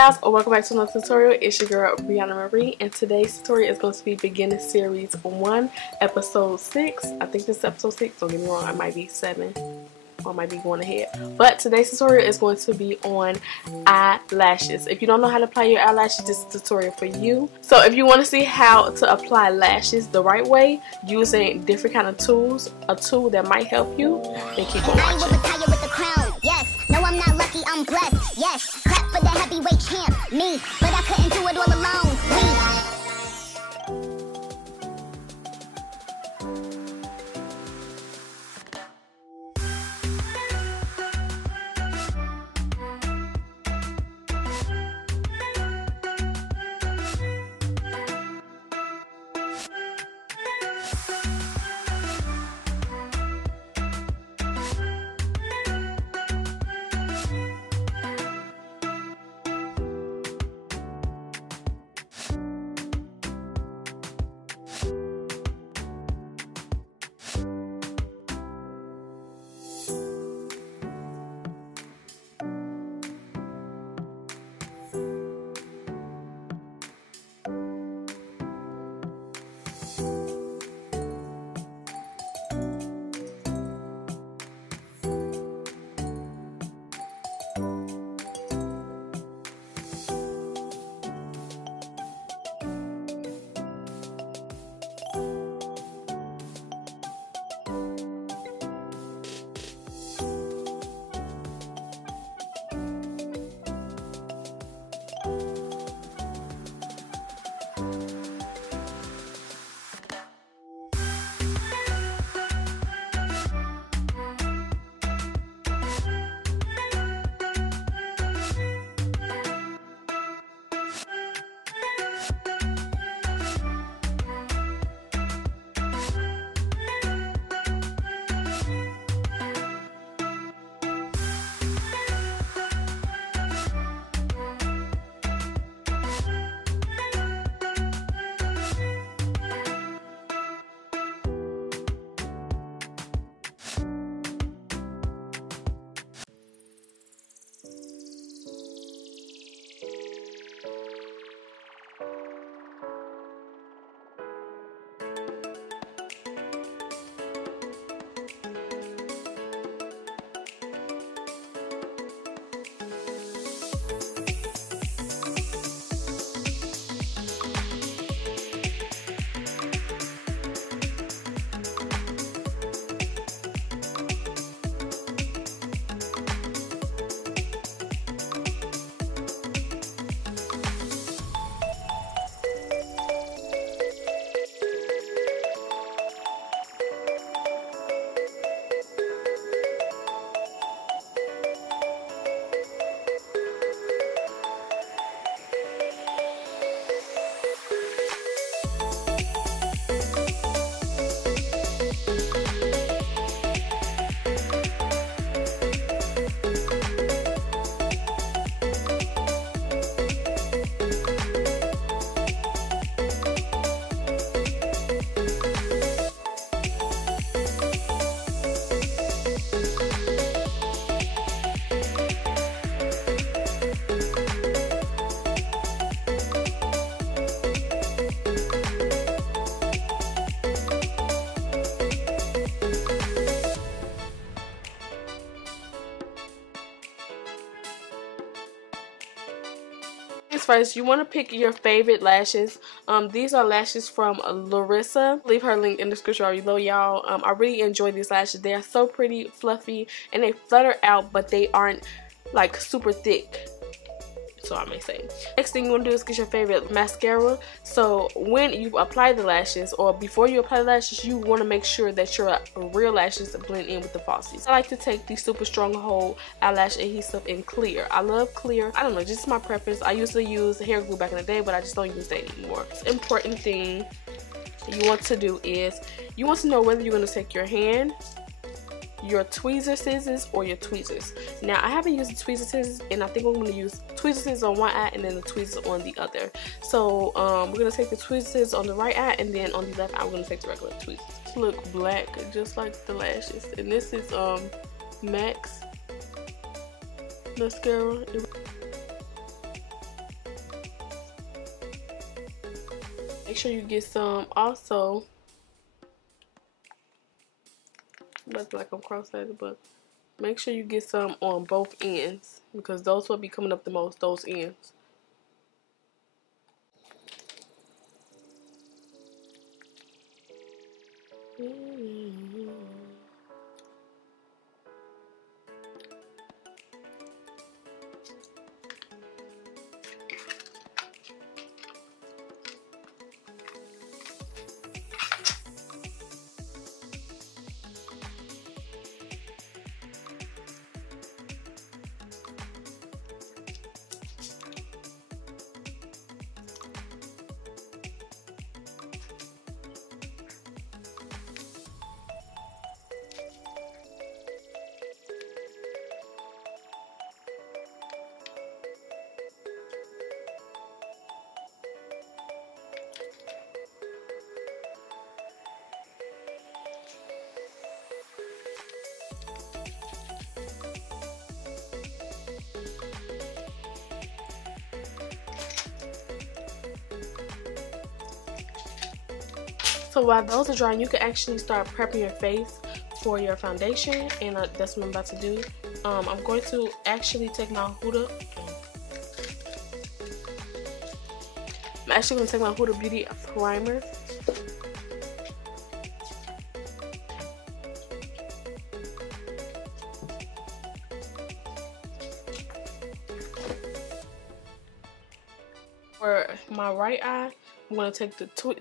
guys, welcome back to another tutorial. It's your girl Briana Marie, and today's tutorial is going to be beginner series 1 episode 6. I think this is episode 6, don't get me wrong, it might be 7 or I might be going ahead, but today's tutorial is going to be on eyelashes. If you don't know how to apply your eyelashes, this is a tutorial for you. So if you want to see how to apply lashes the right way using different kind of tools, a tool that might help you, then keep on watching. No, I'm not lucky, I'm blessed. Yes, clap for the heavyweight champ, me. But I couldn't do it all alone. First, you want to pick your favorite lashes. These are lashes from Larissa. Leave her link in the description below, y'all. I really enjoy these lashes. They are so pretty, fluffy, and they flutter out, but they aren't like super thick, so I may say. Next thing you want to do is get your favorite mascara. So when you apply the lashes, or before you apply the lashes, you want to make sure that your real lashes blend in with the falsies. I like to take the Super Stronghold eyelash adhesive in clear. I love clear. I don't know, just my preference. I used to use hair glue back in the day, but I just don't use that anymore. The important thing you want to do is you want to know whether you're going to take your hand, your tweezer scissors, or your tweezers. Now I haven't used the tweezer scissors, and I think I'm going to use tweezer scissors on one eye and then the tweezers on the other. So we're going to take the tweezer scissors on the right eye, and then on the left eye we're going to take the regular tweezers. Look black just like the lashes, and this is Max mascara. Make sure you get some also. Looks like I'm cross-eyed, but make sure you get some on both ends because those will be coming up the most, those ends. So while those are drying, you can actually start prepping your face for your foundation, and that's what I'm about to do. I'm going to actually take my Huda. I'm actually going to take my Huda Beauty primer. For my right eye, I'm going to take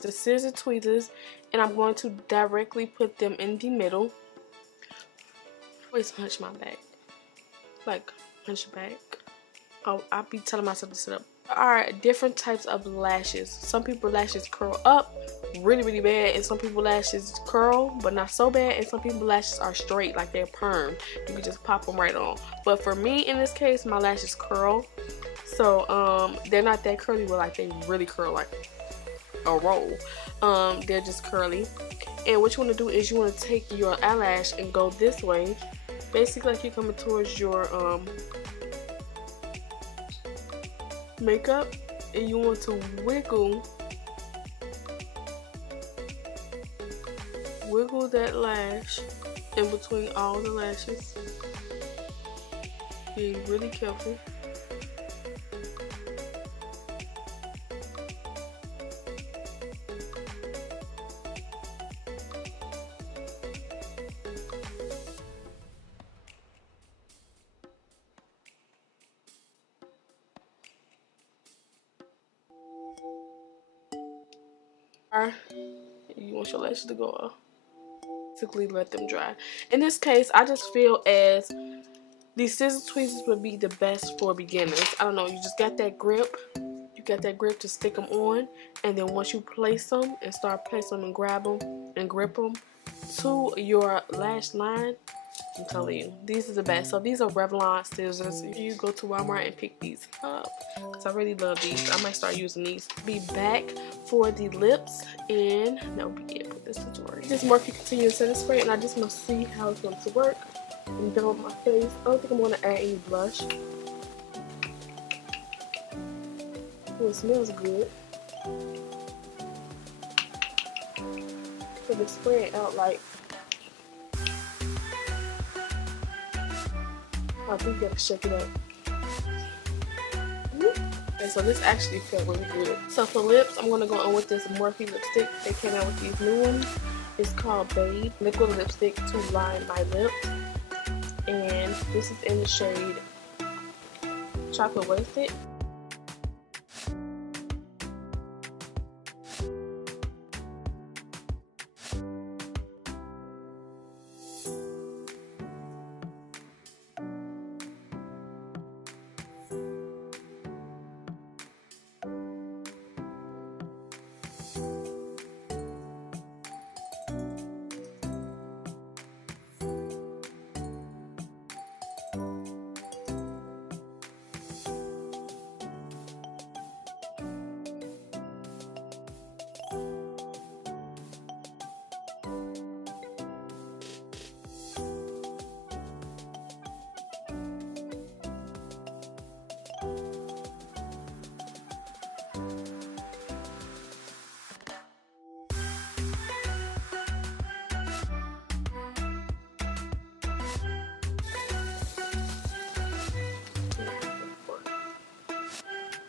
the scissor tweezers and I'm going to directly put them in the middle. Always hunch my back. Like, hunch your back. Oh, I'll be telling myself to sit up. There are different types of lashes. Some people lashes curl up really, really bad, and some people lashes curl but not so bad, and some people lashes are straight, like they're perm. You can just pop them right on. But for me, in this case, my lashes curl. So they're not that curly, but like they really curl like a roll. They're just curly. And what you want to do is you want to take your eyelash and go this way, basically like you're coming towards your makeup, and you want to wiggle that lash in between all the lashes. Being really careful. You want your lashes to go off. Basically let them dry. In this case, I just feel as these scissor tweezers would be the best for beginners. I don't know, you just got that grip. You got that grip to stick them on, and then once you place them and start placing them and grab them and grip them to your lash line, I'm telling you, these are the best. So these are Revlon scissors. If you go to Walmart and pick these up, because I really love these, I might start using these. Be back for the lips, and that will be it for this tutorial. This is Morphe Continuous Setting Spray, and I just want to see how it's going to work. I'm done with my face. I don't think I'm going to add any blush. Oh, it smells good. So it's spraying out like, I think you gotta shake it up. Okay, so this actually felt really good. So for lips, I'm gonna go on with this Morphe lipstick. They came out with these new ones. It's called Babe Liquid Lipstick to line my lips. And this is in the shade Chocolate Wasted.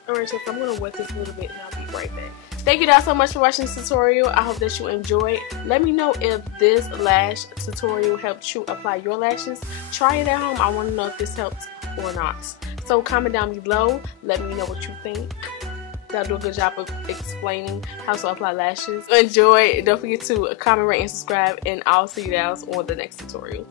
Alright, so I'm going to wet this a little bit and I'll be right back. Thank you guys so much for watching this tutorial. I hope that you enjoyed. Let me know if this lash tutorial helped you apply your lashes. Try it at home. I want to know if this helps or not. So comment down below. Let me know what you think. That'll do a good job of explaining how to apply lashes. Enjoy. Don't forget to comment, rate, and subscribe. And I'll see you guys on the next tutorial.